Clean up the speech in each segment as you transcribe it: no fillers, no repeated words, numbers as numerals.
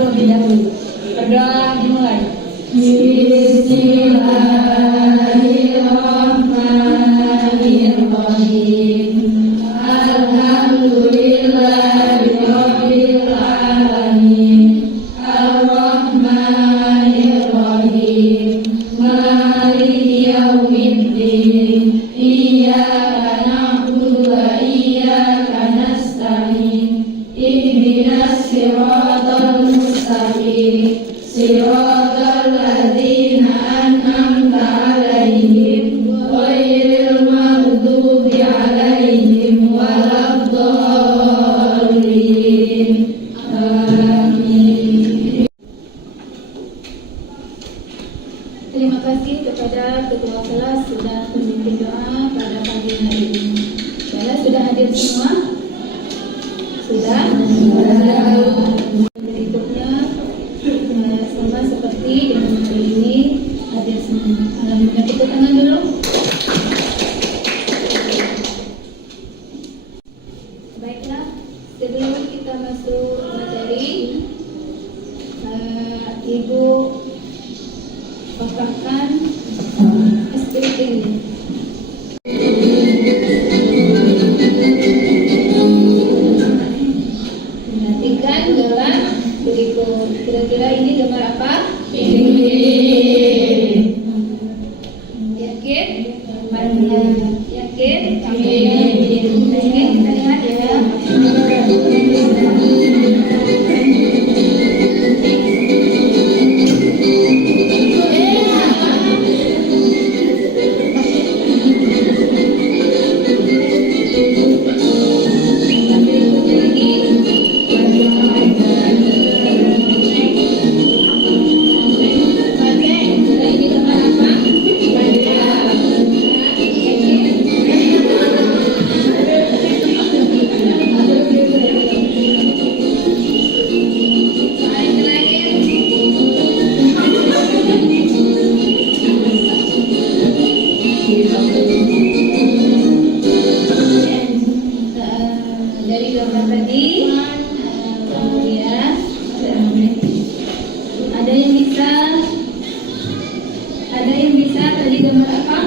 terlebih dahulu. Berdoa dimulai. Bismillahirrahmanirrahim. Alhamdulillahirabbil alamin. Arrahmanirrahim. Maliki yaumiddin. Iyyaka na'budu wa iyyaka nasta'in. Ihdinas siratal mustaqim. Siratal ladzina an'amta 'alaihim ghairil maghdubi 'alaihim waladdallin. Amin. Terima kasih kepada ketua kelas sudah memimpin doa pada pagi hari ini. Baiklah, sudah hadir semua? Sudah? Berikutnya sama seperti dengan hari ini hadir semua. Alhamdulillah, tepuk tangan dulu. Baiklah, sebelum kita masuk materi, Ibu paparkan SPP ini. Perhatikan gambar berikut. Kira-kira ini gambar apa? Yakin? Yakin? Yakin? Kita lihat ya. Dari gambar tadi, ya, ada yang bisa tadi gambar apa?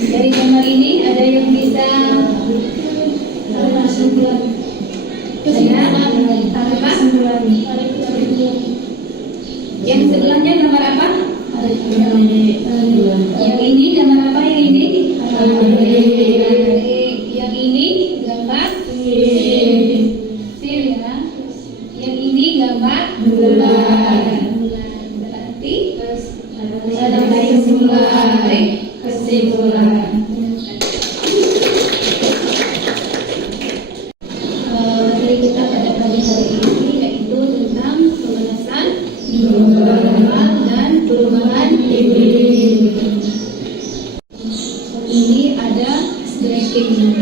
Dari gambar ini ada yang bisa apa? Yang sebelahnya gambar apa? Yang ini gambar apa? Yang ini? Yang ini gambar sir ya. Yang ini gambar bulan. Berarti ada kesimpulan. Materi kita pada pagi hari ini yaitu tentang pemanasan global dan perubahan iklim. Ini ada stretching.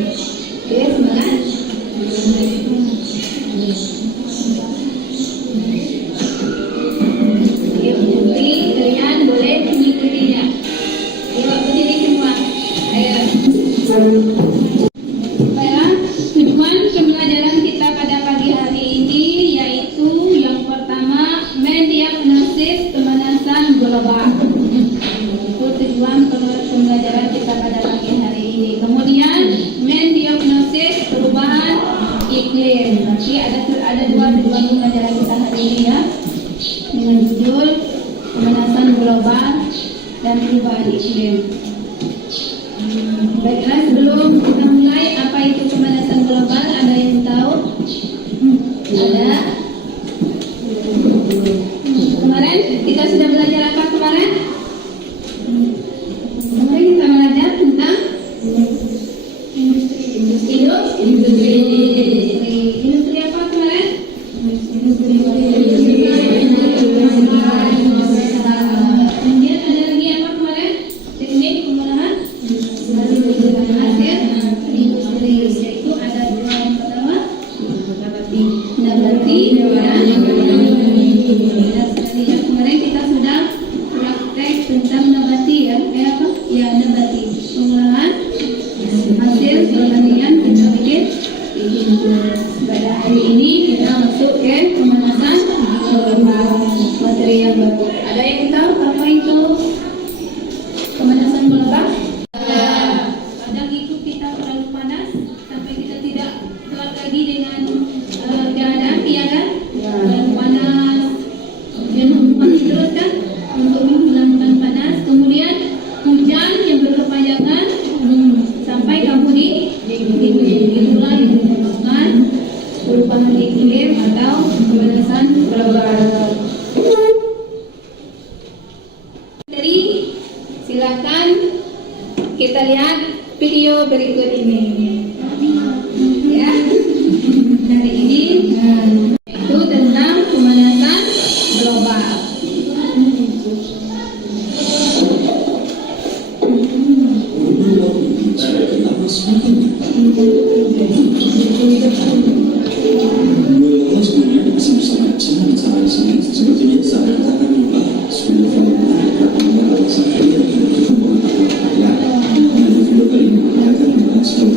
Oke, semangat. Jadi kalian boleh mengikutinya. Yuk, berdiri semua. Ayo. Baiklah, tujuan pembelajaran kita pada pagi hari ini yaitu yang pertama, mendiagnosis pemanasan global. Itu tujuan pembelajaran kita pada pagi hari ini. Kemudian mendiagnosis perubahan iklim. Nanti ada dua tujuan pembelajaran kita hari ini ya, dengan judul pemanasan global dan perubahan iklim. Baiklah, sebelum kita mulai, apa itu pemanasan global? Ada yang tahu? Ada? Kemarin kita sudah belajar apa kemarin? Kemarin kita belajar tentang industri apa kemarin? Kemudian ada lagi apa kemarin? Teknik pengolahan hasil industri, yaitu ada dua. Yang pertama nabati dan yang kemarin kita sudah Ada yang tahu apa itu pemanasan bola? Kadang itu kita terlalu panas sampai kita tidak kuat lagi dengan keadaan, iya kan? Terlalu panas, kemudian masih terus kan untuk menghilangkan panas. Kemudian hujan yang berkepanjangan sampai kamu itulah yang dinamakan perubahan iklim atau pemanasan global. Jadi silakan kita lihat video berikut ini. Ya, hari ini itu tentang pemanasan global. Seperti biasa, kita akan membahas video video kali ini kita akan membahas semakin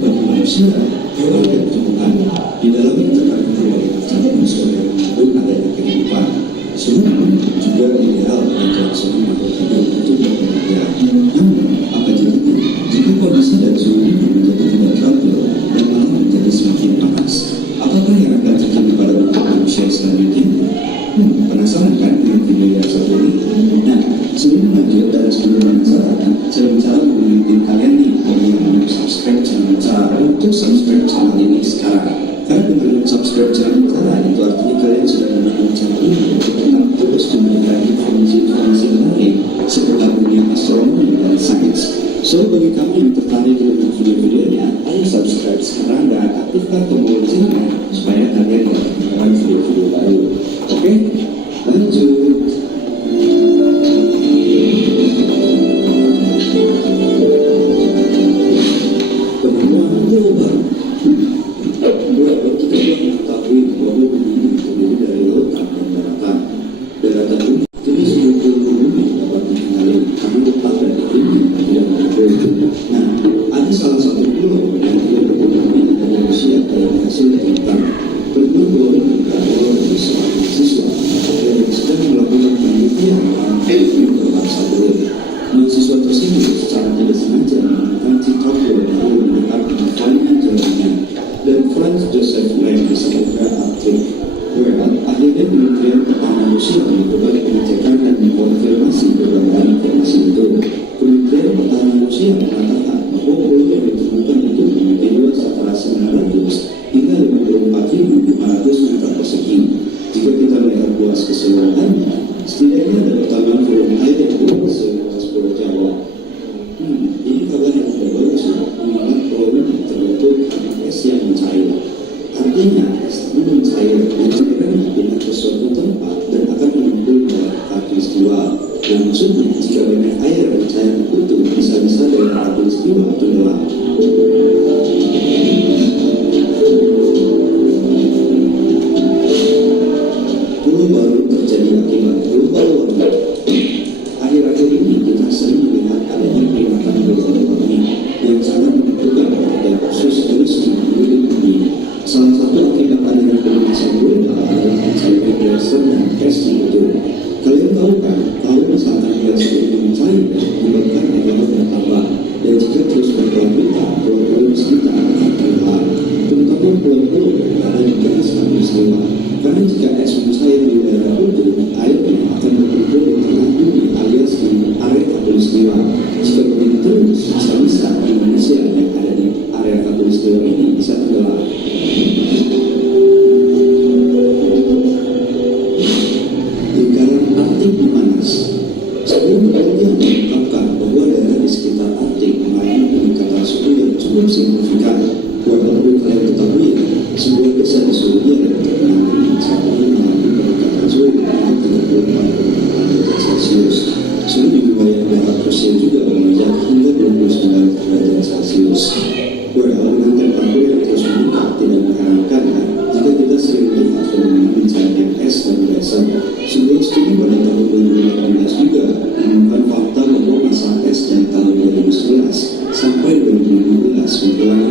bagi manusia, hewan dan tumbuhan di dalamnya terkandung berbagai unsur yang mendukung adanya kehidupan. Semua juga ideal agar semua makhluk hidup itu berbahagia. Namun, apa jadinya jika kondisi dan suhu menjadi tidak stabil dan malah menjadi semakin panas? Apakah yang akan terjadi pada manusia selanjutnya? Penasaran kan dengan video yang satu ini? Nah, sebelum lanjut dan sebelum penasaran, saya bicara mengingatkan kalian nih bagi yang belum subscribe channel cara untuk subscribe channel ini sekarang. Karena dengan subscribe channel cara itu artinya kalian sudah mendukung channel ini untuk tetap terus memberikan informasi-informasi menarik seputar dunia astronomi dan sains. So, bagi kamu yang tertarik dengan video-videonya, ayo subscribe sekarang dan aktifkan tombol loncengnya supaya kalian dapat mendapatkan video-video baru. Oke, lanjut. Temuan global. Kita sudah mengetahui bahwa bumi ini terdiri dari lautan dan daratan. Daratan bumi jenis bumi dapat dikenali karena letak dan iklimnya tidak berbeda. Nah, ada salah satu pulau yang tidak berpengaruh dari Rusia dalam hasil tentang bentuk pulau ini berawal dari seorang mahasiswa yang sedang melakukan penelitian tentang ilmu berbahasa Belanda. Mahasiswa tersebut secara tidak sengaja menemukan cincang pulau baru mendekat California, Jerman, dan Franz Joseph Lang disebutkan Arctic. Akhirnya Kementerian Pertahanan Rusia melakukan pengecekan dan mengkonfirmasi keberadaan informasi itu. Kementerian Pertahanan Rusia mengatakan bahwa pulau yang ditemukan itu memiliki luas antara 900 hingga 54.500 meter persegi. Jika kita melihat luas keseluruhannya, setidaknya ada pertambahan volume air yang luas seluas Pulau Jawa. Ini kabar yang tidak bagus, mengingat pulau ini terbentuk karena es yang mencair. Artinya, es ini mencair dan segera pindah ke suatu tempat dan akan menimbul khatulistiwa. Yang maksudnya, jika banyak air dan cairan itu bisa-bisa daerah khatulistiwa tenggelam. Pulau baru terjadi akibat global warming. Akhir-akhir ini kita sering melihat adanya peringatan global warming yang sangat menentukan dan khusus terus mengelilingi bumi. Salah satu akibat adanya pemanasan global adalah mencairan glacier dan es di udara. Kalian tahu kan, kalau misalkan glacier itu mencair menyebabkan air laut bertambah, dan jika terus berkelanjutan, pulau-pulau di sekitar akan tenggelam, terutama pulau-pulau yang berada di garis khatulistiwa. Karena jika es mencair di daerah itu, airnya akan berkumpul di tengah bumi alias di area khatulistiwa. Jika begitu terus, bisa-bisa Indonesia yang ada di area khatulistiwa ini bisa tenggelam. Lingkaran Arktik memanas. Sebelum penelitian mengungkapkan bahwa daerah di sekitar Arktik mengalami peningkatan suhu yang cukup signifikan. Perlu kalian ketahui, sebuah desa di Swedia yang terkenal saat ini mengalami peningkatan suhu hingga 34,4 derajat Celcius. Suhu di wilayah barat Rusia juga menginjak hingga 29 derajat Celcius. Dengan temperatur yang terus meningkat, tidak mengherankan jika kita sering melihat fenomena pencarian es dan glacier. Sebuah studi pada tahun 2018 juga menemukan fakta bahwa masa es dari tahun 2011 sampai 2015 mengalami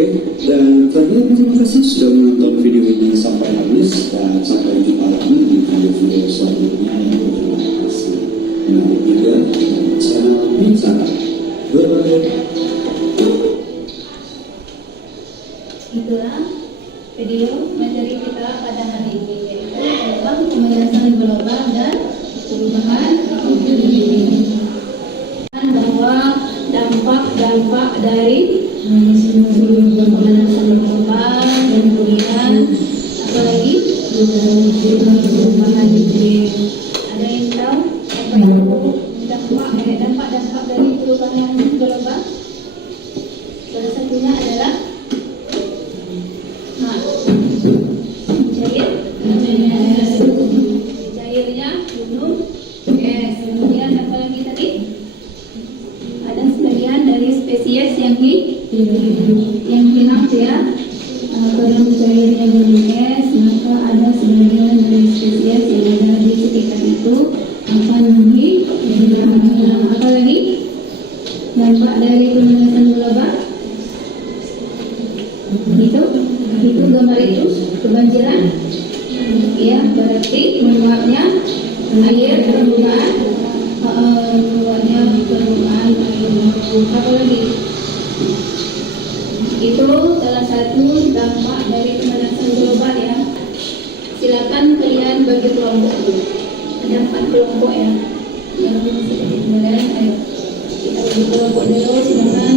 Oke, dan terakhir terima kasih sudah menonton video ini sampai habis dan sampai jumpa lagi di video-video selanjutnya yang berhasil. Nah, juga channel Bicara Berbagi. Itulah video materi kita pada hari ini, yaitu tentang pemanasan global dan perubahan iklim, bahwa dampak dari pemanasan global dan kemudian apalagi perubahan iklim. Ada yang tahu apa itu dampak dari perubahan global? Salah satunya adalah cairnya gunung es. Kemudian apa lagi tadi? Ada sebagian dari spesies yang hilang ya, karena cairnya gunung es, maka ada sebagian dari spesies yang ada di sekitar itu akan hilang. Apa lagi? Dampak dari pemanasan global itu gambar itu kebanjiran ya, berarti meluapnya air, permukaan air. Apa lagi? Itu salah satu dampak dari pemanasan global ya. Silakan kalian bagi kelompok dulu. Ada 4 kelompok ya. Yang kemudian ayo kita bagi kelompok dulu, silakan.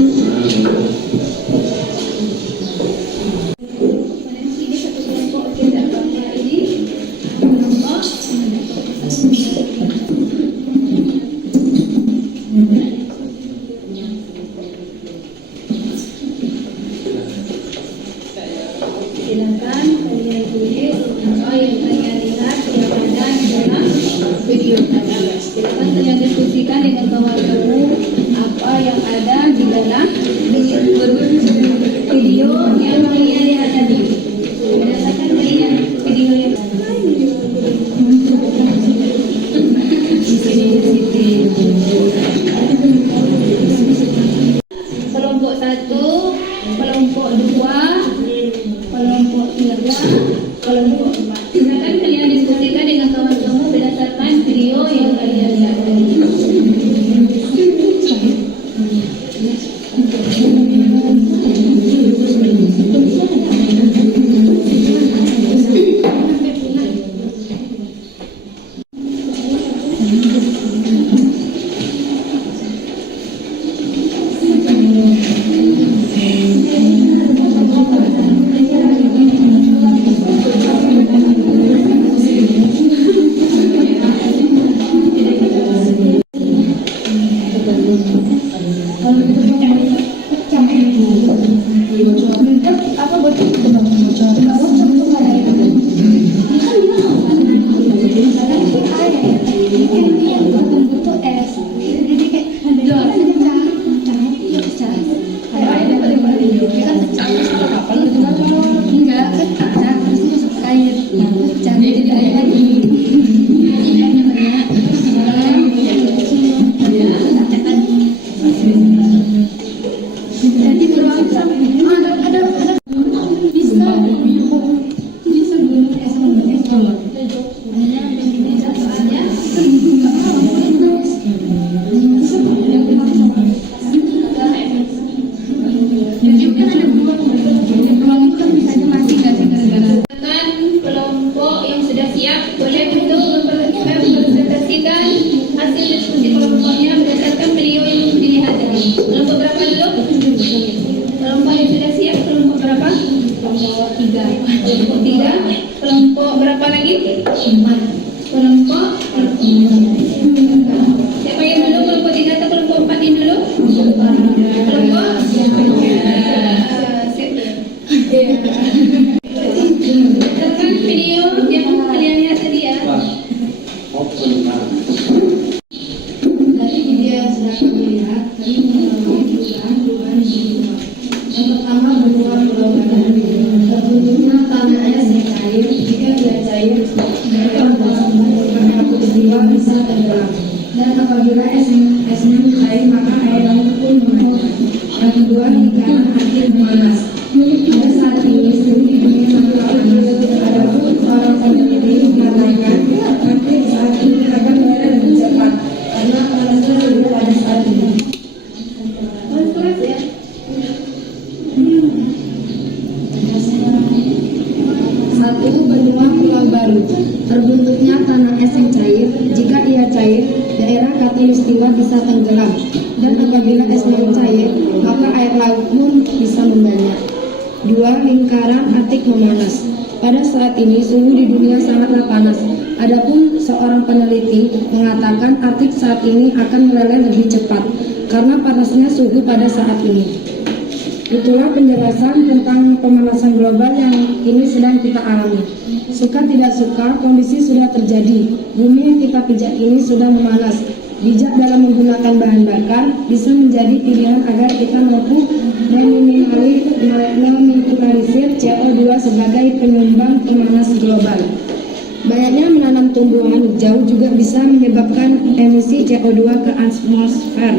Silakan kalian tulis apa yang kalian lihat yang ada di dalam video tadi. Silakan kalian diskusikan dengan kawan kamu apa yang ada di dalam video yang kalian lihat tadi. Berdasarkan kalian video yang kelompok 1, kelompok 2, kelompok 3, kelompok 4. Silakan kalian diskusikan dengan kawan kamu berdasarkan video yang kalian lihat tadi. Kelompok yang sudah siap boleh untuk mempresentasikan hasil diskusi kelompoknya berdasarkan video yang dilihat tadi. Kelompok berapa dulu? Kelompok yang sudah siap, kelompok berapa? Kelompok 3. Kelompok 3. Kelompok berapa lagi? 4. Kelompok 4. Siapa yang dulu? Kelompok 3 atau kelompok 4 yang dulu? Kelompok video yang kalian lihat tadi ya. Dari video yang sudah kami lihat, kami mengalami perubahan yang pertama berupa pelonggaran. Terbentuknya tanah es yang cair. Jika dia cair, mereka membuat peristiwa bisa tenggelam. Dan apabila esnya cair, maka air laut pun menguap. Yang kedua, hingga akhir memanas. katulistiwa bisa tenggelam, dan apabila es laut cair, maka air laut pun bisa membanyak. 2. Lingkaran Arktik memanas. Pada saat ini suhu di dunia sangatlah panas. Adapun seorang peneliti mengatakan Arktik saat ini akan meleleh lebih cepat karena panasnya suhu pada saat ini. Itulah penjelasan tentang pemanasan global yang kini sedang kita alami. Suka tidak suka, kondisi sudah terjadi. Bumi yang kita pijak ini sudah memanas. Bijak dalam menggunakan bahan bakar bisa menjadi pilihan agar kita mampu meminimalisir CO2 sebagai penyumbang pemanasan global. Banyaknya menanam tumbuhan hijau juga bisa menyebabkan emisi CO2 ke atmosfer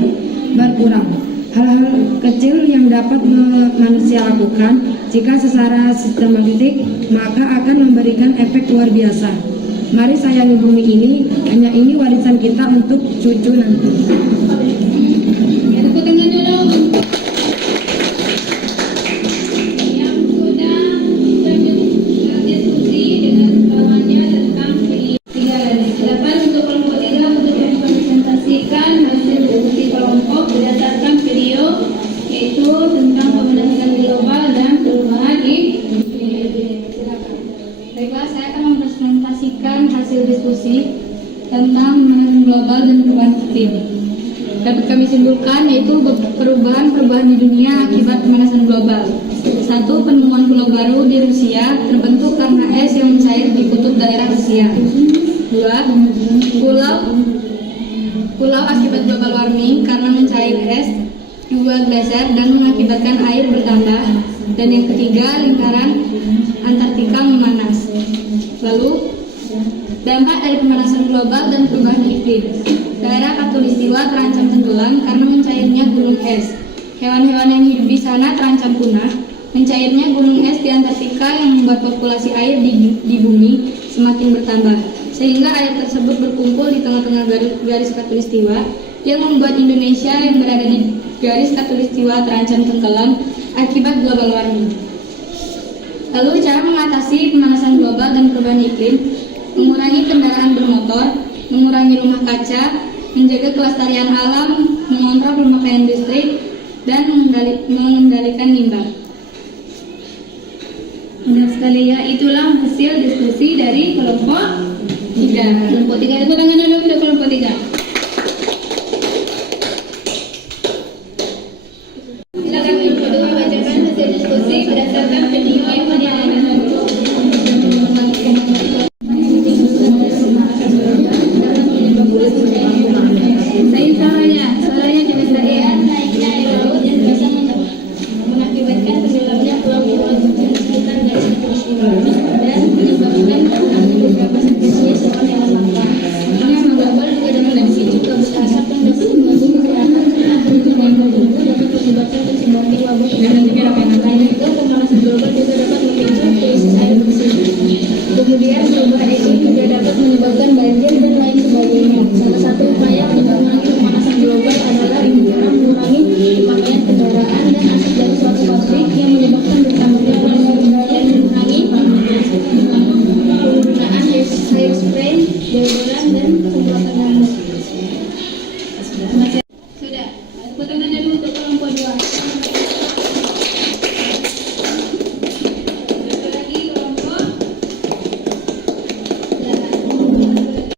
berkurang. Hal-hal kecil yang dapat manusia lakukan jika secara sistematik maka akan memberikan efek luar biasa. Mari sayangi bumi ini, hanya ini warisan kita untuk cucu nanti. Tepuk tangan dulu untuk yang sudah berdiskusi dengan kawannya tentang video 3. Silakan untuk kelompok 3 untuk mempresentasikan hasil diskusi kelompok berdasarkan video, yaitu tentang pemanasan global dan perubahan iklim. Silakan. Baiklah, saya akan mempresentasikan hasil diskusi tentang pemanasan global dan perubahan iklim. Dapat kami simpulkan yaitu perubahan di dunia akibat pemanasan global. 1. Penemuan pulau baru di Rusia terbentuk karena es yang mencair di kutub daerah Rusia. 2. Pulau akibat global warming karena mencair es. 2. Glaser dan mengakibatkan air bertambah. Dan yang ketiga, lingkaran Antartika memanas. Lalu, dampak dari pemanasan global dan perubahan iklim. Daerah Khatulistiwa terancam tenggelam karena mencairnya gunung es. Hewan-hewan yang hidup di sana terancam punah. Mencairnya gunung es di Antartika yang membuat populasi air di bumi semakin bertambah, sehingga air tersebut berkumpul di tengah-tengah garis Khatulistiwa yang membuat Indonesia yang berada di garis Khatulistiwa terancam tenggelam akibat global warming. Lalu cara mengatasi pemanasan global dan perubahan iklim: mengurangi kendaraan bermotor, mengurangi rumah kaca, menjaga kelestarian alam, mengontrol pemakaian listrik, dan mengendalikan limbah. Benar sekali ya, itulah hasil diskusi dari kelompok 3. Kelompok 3, tepuk tangan dulu untuk kelompok 3. Silakan kelompok 2 bacakan hasil diskusi berdasarkan video yang dialami. Suaranya jelas saya. Bisa mengakibatkan tenggelamnya pulau-pulau di sekitar garis Khatulistiwa dan menyebabkan beberapa spesies hewan-hewan langka. Pemanasan global juga dapat dipicu kabut asap yang dapat mengganggu kesehatan karena pertumbuhan tubuh dapat menyebabkan tersebarnya wabah penyakit. Selain itu, pemanasan global juga dapat memicu krisis air bersih. Kemudian perubahan iklim juga dapat menyebabkan banjir dan lain sebagainya. Salah satu upaya untuk mengurangi pemanasan global adalah dengan mengurangi pemakaian kendaraan dan asap dari suatu pabrik yang menyebabkan bertambahnya polusi udara dan mengurangi penggunaan hairspray, deodoran, dan semprotan rambut. Sudah. Tepuk tangan dulu untuk kelompok 2. Satu lagi kelompok.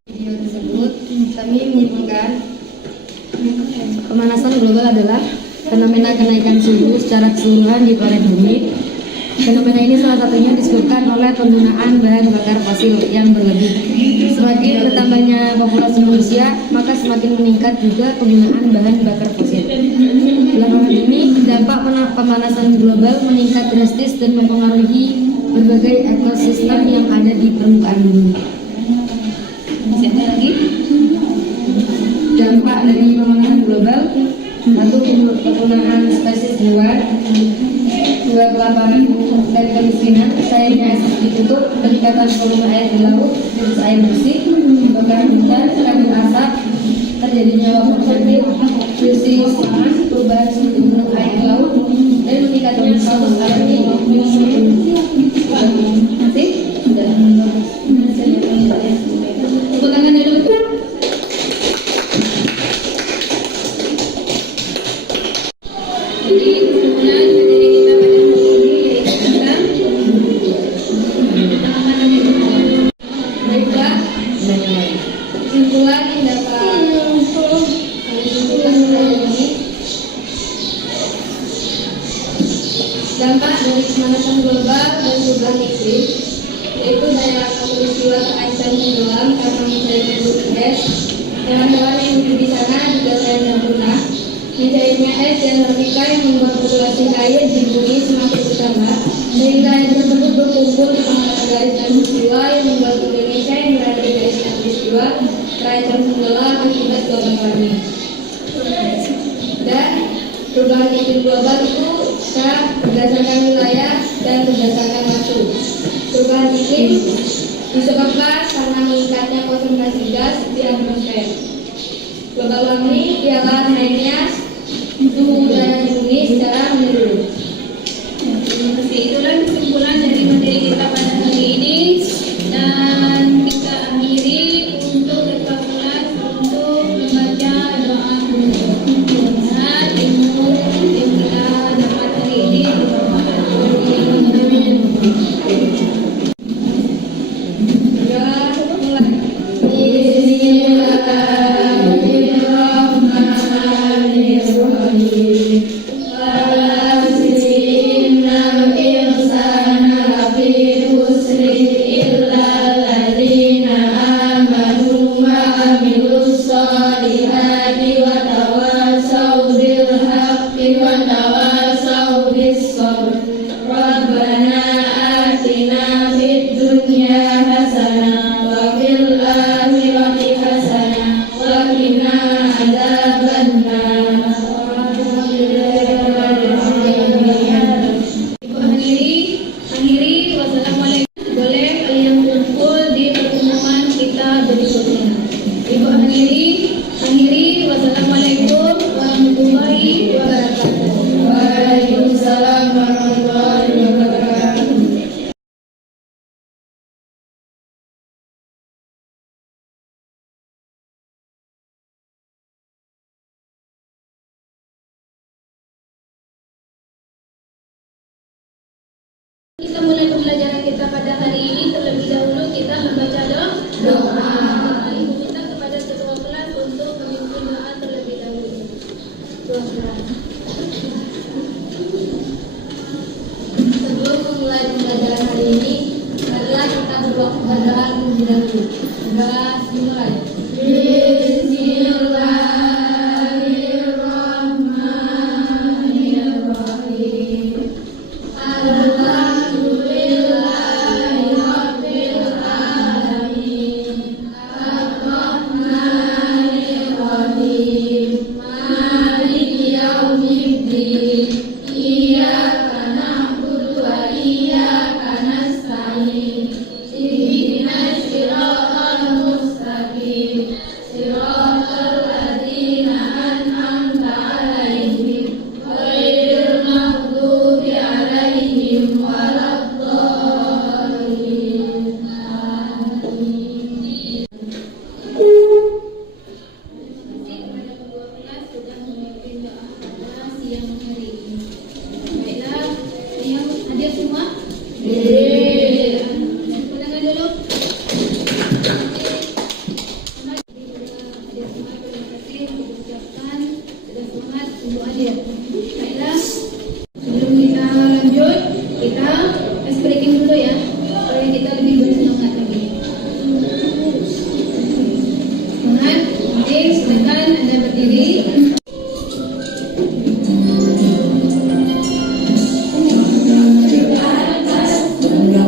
Video tersebut kami menyimpulkan pemanasan global adalah fenomena kenaikan suhu secara keseluruhan di planet bumi. Fenomena ini salah satunya disebabkan oleh penggunaan bahan bakar fosil yang berlebih. Semakin bertambahnya populasi manusia, maka semakin meningkat juga penggunaan bahan bakar fosil. Belakangan ini, dampak pemanasan global meningkat drastis dan mempengaruhi berbagai ekosistem yang ada di permukaan bumi. Masih ada lagi? Dampak dari pemanasan global: 1. Kepunahan spesies hewan. 2. Kelaparan dan kemiskinan. Cairnya es ditutup, peningkatan volume air di laut, krisis air bersih, kebakaran hutan, kabut asap, terjadinya wabah penyakit, krisis perubahan suhu gunung air di laut, dan meningkatnya status air di Masih? Sudah. Tepuk tangan dulu. dampak dari pemanasan global dan perubahan iklim, yaitu daya khatulistiwa terancam tenggelam karena mencairnya es. Hewan-hewan yang hidup di sana juga terancam punah. Mencairnya es dan larika yang membuat populasi air di bumi semakin bertambah, sehingga air tersebut berkumpul di pengaruh garis khatulistiwa yang membuat Indonesia yang berada di garis khatulistiwa terancam tenggelam akibat global warming. Dan perubahan iklim global itu bisa berdasarkan wilayah dan berdasarkan waktu. Perubahan iklim disebabkan karena meningkatnya konsentrasi gas di atmosfer. Global warming ialah naiknya suhu udara di bumi secara menyeluruh. Terima kasih. Itulah kesimpulan dari materi kita pada hari ini, dan kita akhiri untuk rekapitulasi untuk membaca doa penutup. Dan ilmu yang kita dapat hari ini kita mulai pembelajaran kita pada hari ini. Terlebih dahulu kita membaca doa. Ibu minta kepada ketua kelas untuk memimpin doa terlebih dahulu. Sebelum memulai pembelajaran hari ini, marilah kita berdoa kepada terlebih dahulu. Dimulai. Terima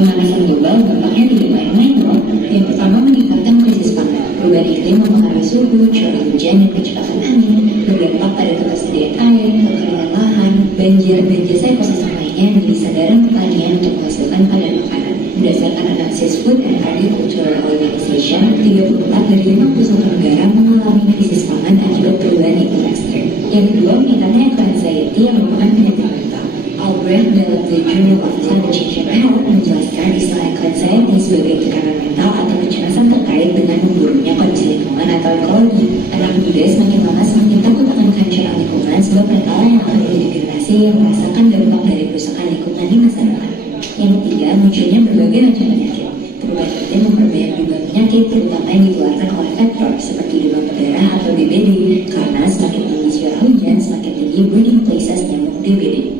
Pemanasan global dampaknya tidak main-main loh. Yang pertama, meningkatkan krisis pangan. Perubahan iklim mempengaruhi suhu, curah hujan, dan kecepatan angin, berdampak pada ketersediaan air, kekeringan lahan, banjir, dan jasa ekosistem lainnya yang menjadi sandaran pertanian untuk menghasilkan padan makanan. Berdasarkan analisis Food and Agricultural Organization, 34 dari 51 negara mengalami krisis pangan akibat perubahan iklim ekstrem. Yang kedua, meningkatnya eco-anxiety yang merupakan penyakit mental. Albrecht dalam The Journal of Climate Change and Health menjelaskan istilah eco-anxiety sebagai tekanan mental atau kecemasan terkait dengan memburuknya kondisi lingkungan atau ekologi. Anak muda semakin lama semakin takut akan kehancuran lingkungan sebab mereka yang akan menjadi generasi yang merasakan dampak dari kerusakan lingkungan di masa depan. Yang ketiga, munculnya berbagai macam penyakit. Perubahan iklim memperbanyak jumlah penyakit, terutama yang ditularkan oleh vektor seperti demam berdarah atau DBD, karena semakin tinggi curah hujan, semakin tinggi breeding places nyamuk DBD.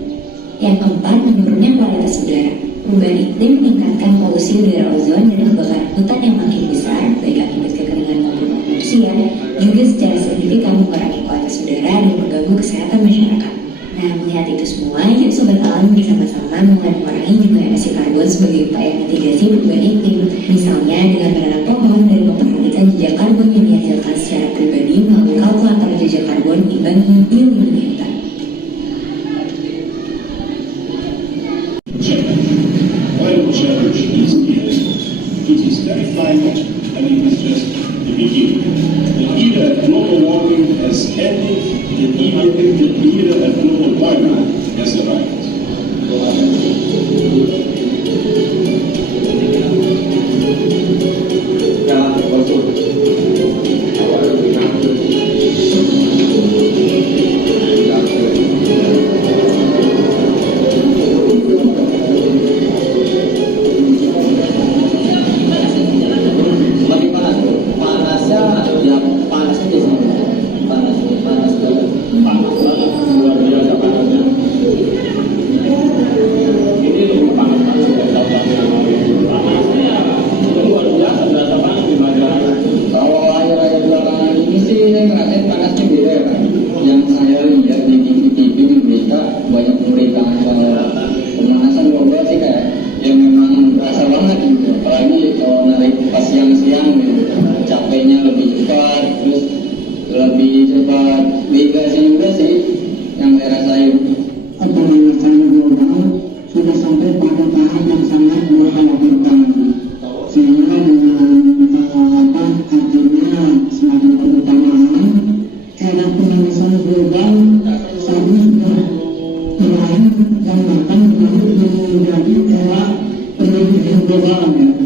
Yang keempat, menurunnya kualitas udara. Perubahan iklim meningkatkan polusi udara ozon dan kebakaran hutan yang makin besar, baik akibat kekeringan maupun manusia, juga secara signifikan mengurangi kualitas udara dan mengganggu kesehatan masyarakat. Nah, melihat itu semua, yuk Sobat Alam bersama-sama mengurangi jumlah emisi karbon sebagai upaya mitigasi perubahan iklim. Misalnya dengan menanam pohon dan memperhatikan jejak karbon yang dihasilkan secara pribadi melalui kalkulator jejak karbon dibanding biolindungi hutan. Climate change is here. It is terrifying, and it is just the beginning. The era of global warming has ended, the era of global warming has arrived.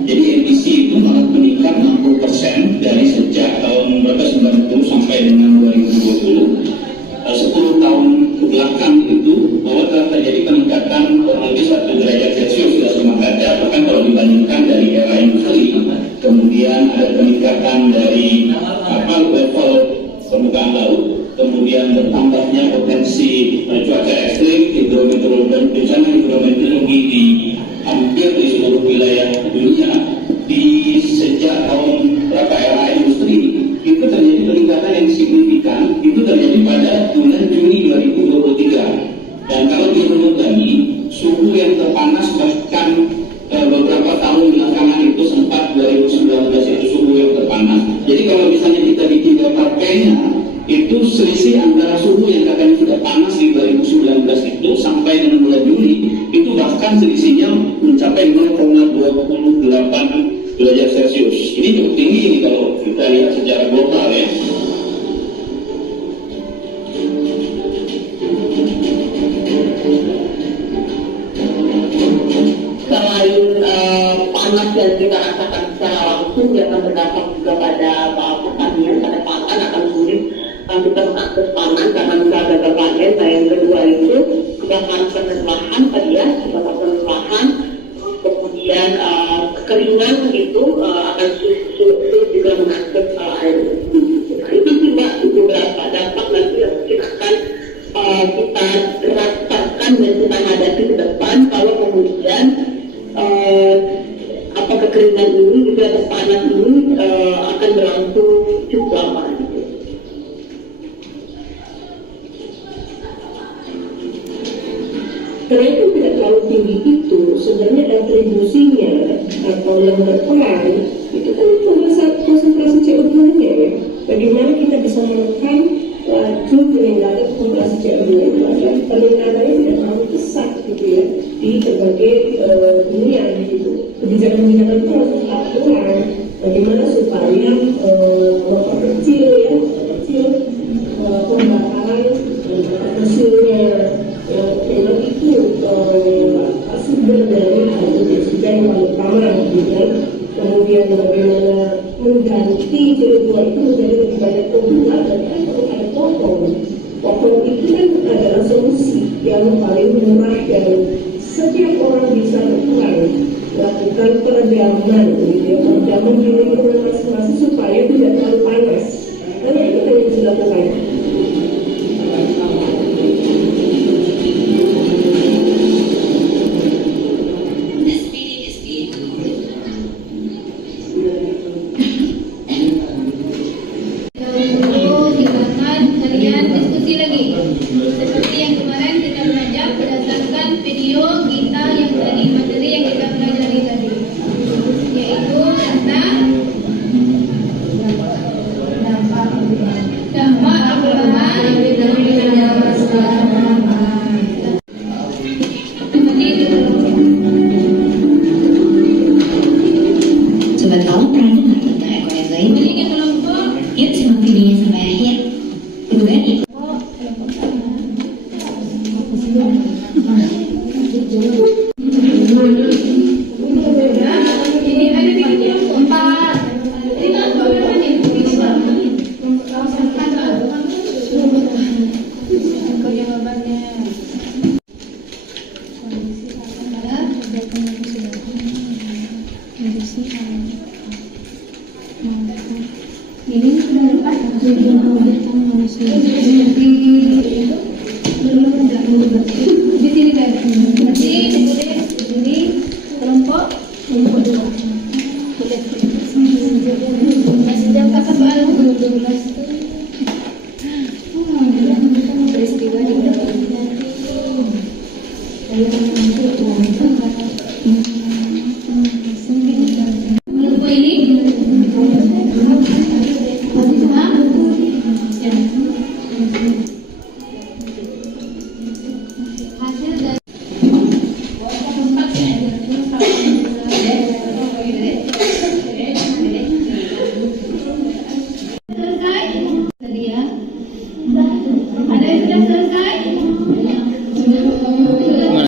Jadi emisi itu malah meningkat 60% dari sejak tahun 1990 sampai dengan 2020. 10 tahun ke belakang itu bahwa telah terjadi peningkatan kurang lebih 1 derajat Celcius sudah 5 kaca, bahkan kalau dibandingkan dari era industri. Kemudian ada peningkatan dari level permukaan laut, kemudian bertambahnya potensi cuaca ekstrim, bencana hidrometeorologi di hampir di seluruh wilayah dunia. Di sejak tahun berapa era industri itu terjadi peningkatan yang signifikan. Itu terjadi pada bulan Juni 2023. Dan kalau dirunut lagi, suhu yang terpanas bahkan beberapa tahun belakangan itu sempat 2019 itu suhu yang terpanas. Jadi kalau misalnya kita bikin daftar Kenya, itu selisih antara suhu yang katanya sudah panas di 2019 itu sampai dengan bulan Juli itu bahkan selisihnya mencapai 0,28 derajat Celcius. Ini cukup tinggi ini kalau kita lihat secara global ya. Selain panas yang kita rasakan secara langsung yang akan berdampak juga pada pertanian, pada pangan akan sulit kita mengakses pangan karena bisa gagal panen. Nah yang kedua itu kebakaran lahan tadi ya, kebakaran lahan, kemudian kekeringan itu akan sulit juga mengakses air. Nah, itu juga beberapa dampak nanti yang mungkin akan kita rasakan dan kita hadapi ke depan kalau kemudian kekeringan ini juga atau panas ini akan berlangsung cukup lama. Karena itu tidak terlalu tinggi itu sebenarnya retribusinya yang berperan itu kan konsentrasi CO2-nya ya. Bagaimana kita bisa menekan laju peningkatan konsentrasi CO2 dan peningkatannya tidak terlalu besar gitu ya di berbagai dunia gitu. Kebijakan itu harus diatur bagaimana supaya memperkecil pembakaran hasilnya memang itu sumber dari dioksida yang paling utama gitu kan. Kemudian bagaimana mengganti CO2 itu menjadi lebih banyak penggunaan dan perlu ada potong itu kan adalah solusi yang paling murah dan setiap orang bisa berperan melakukan peredaman gitu ya, peredaman di lingkungan masing-masing supaya tidak terlalu panas. Karena itu yang harus dilakukan. Seperti yang kemarin kita belajar berdasarkan video kita yang dari materi yang kita pelajari tadi, yaitu tentang dampak perubahan Sobat Kaum pernah dengar tentang ekoenzim? memiliki kelompok Yuk simak videonya sampai akhir. Perubahan iklim. ini ada di kelompok 4. Ini kan beberapa nih. Ini sudah dapat tujuan kegiatan manusia. Di sini guys. Jadi kelompok 2. Masih jam kata soal peristiwa di kelompok ini hasil dari selesai tadi ya. Ada yang sudah selesai?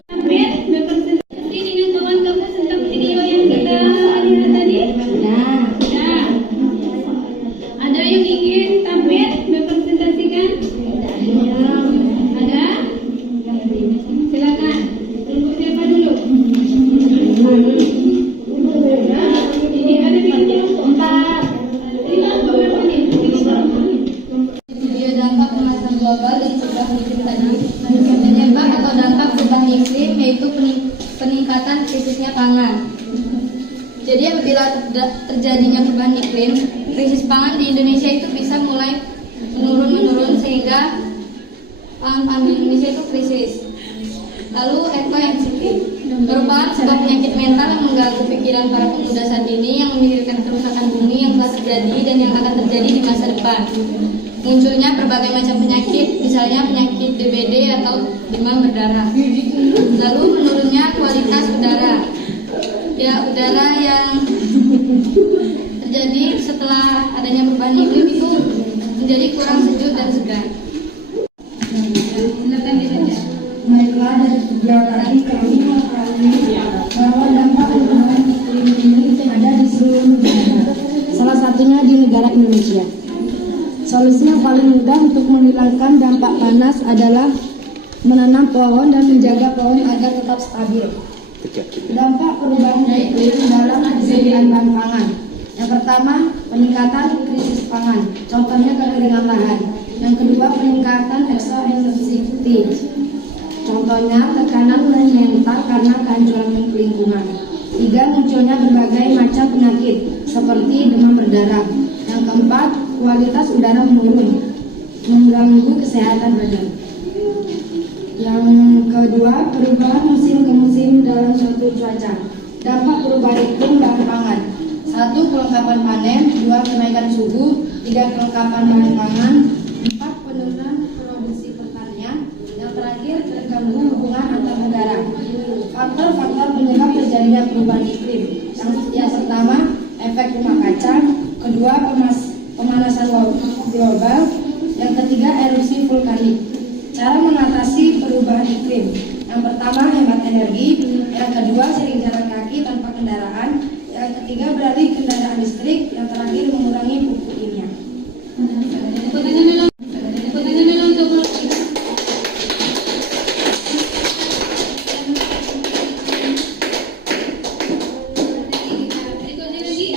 Sampai berpresentasi dengan kawan kamu tentang video yang kita lihat tadi? Sudah. Ada yang ingin tampil berpresentasikan? Ada? Silakan. Tunggu siapa dulu? Ini ada di kelompok 4. Ini kan beberapa nih. Video dampak pemanasan global dan perubahan iklim tadi. Penyebab atau dampak perubahan iklim yaitu peningkatan krisisnya pangan. Jadi apabila terjadinya perubahan iklim, krisis pangan di Indonesia itu bisa mulai menurun sehingga pangan di Indonesia itu krisis. Lalu ekoenzim merupakan sebuah penyakit mental yang mengganggu pikiran para pemuda saat ini yang memikirkan kerusakan bumi yang telah terjadi dan yang akan terjadi di masa depan. Munculnya berbagai macam penyakit, misalnya penyakit DBD atau demam berdarah. Lalu menurunnya kualitas udara. Ya, udara yang terjadi setelah adanya perubahan iklim itu menjadi kurang sejuk dan segar. Silakan dibaca. Baiklah, dari sejauh tadi kami mengetahui bahwa dampak perubahan iklim ini ada di seluruh negara. Salah satunya di negara Indonesia. Solusi yang paling mudah untuk menghilangkan dampak panas adalah menanam pohon dan menjaga pohon agar tetap stabil. Dampak perubahan iklim dalam persediaan bahan pangan. Yang pertama, peningkatan krisis pangan. Contohnya kekeringan lahan. Yang kedua, peningkatan eksointensity. Contohnya tekanan menyentak karena kehancuran lingkungan. 3. Munculnya berbagai macam penyakit seperti demam berdarah. Yang keempat, kualitas udara menurun, mengganggu kesehatan badan. Yang kedua, perubahan musim ke musim dalam suatu cuaca. Dampak perubahan iklim bahan pangan. 1. Kelengkapan panen. 2. Kenaikan suhu. 3. Kelengkapan bahan pangan. 4. Penurunan produksi pertanian. Yang terakhir, terganggu hubungan antar negara. Faktor-faktor penyebab terjadinya perubahan iklim. Yang pertama, efek rumah kaca. Kedua, pemanasan global. Yang ketiga, erupsi vulkanik. Cara mengatasi perubahan iklim. Yang pertama, hemat energi. Yang kedua, sering jalan kaki tanpa kendaraan. Yang ketiga, beralih kendaraan listrik. Yang terakhir, mengurangi pupuk kimia. Berikutnya lagi,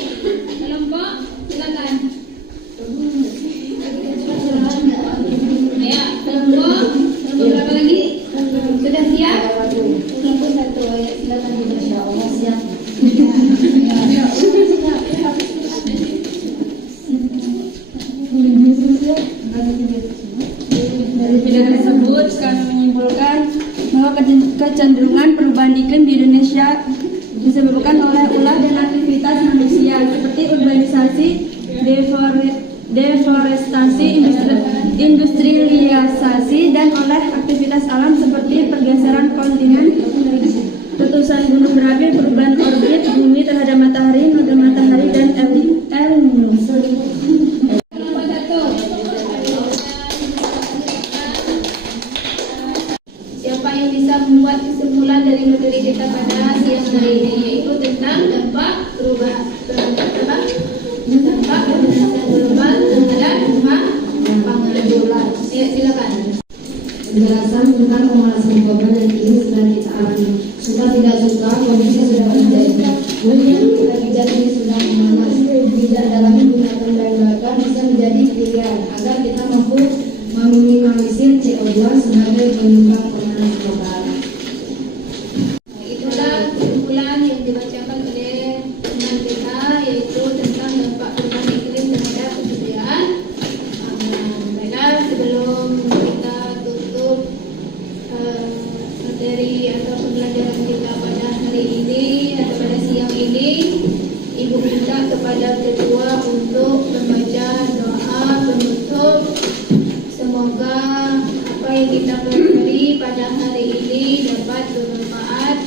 kelompok silakan. Ya, kelompok berapa lagi? Sudah siap? Kelompok 1, ya, silakan Insya Allah siap. Dari video tersebut kami menyimpulkan bahwa kecenderungan perubahan iklim di Indonesia disebabkan oleh ulah dan aktivitas manusia seperti urbanisasi, deforestasi, industrialisasi, dan oleh aktivitas alam seperti pergeseran kontinen, letusan gunung berapi, perubahan orbit bumi terhadap matahari, dan El Nino. Kelompok 1. Siapa yang bisa membuat kesimpulan dari materi kita pada siang hari ini, yaitu tentang dampak perubahan global terhadap rumah pangan. Ya, silakan. Penjelasan tentang pemanasan global dan iklim sedang kita alami. Suka tidak suka, kondisi sudah terjadi. Bumi yang kita pijak ini sudah memanas. Tidak dalam menggunakan bahan bakar bisa menjadi pilihan agar kita mampu meminimalisir CO2 sebagai penyumbang pemanasan global. Itulah kesimpulan yang dibacakan oleh teman kita, yaitu tentang dampak perubahan iklim terhadap kesejahteraan pangan. Baiklah, sebelum kita tutup materi atau pembelajaran kita pada hari ini atau pada siang ini, Ibu minta kepada ketua untuk membaca doa penutup. Semoga apa yang kita pelajari pada hari ini dapat bermanfaat.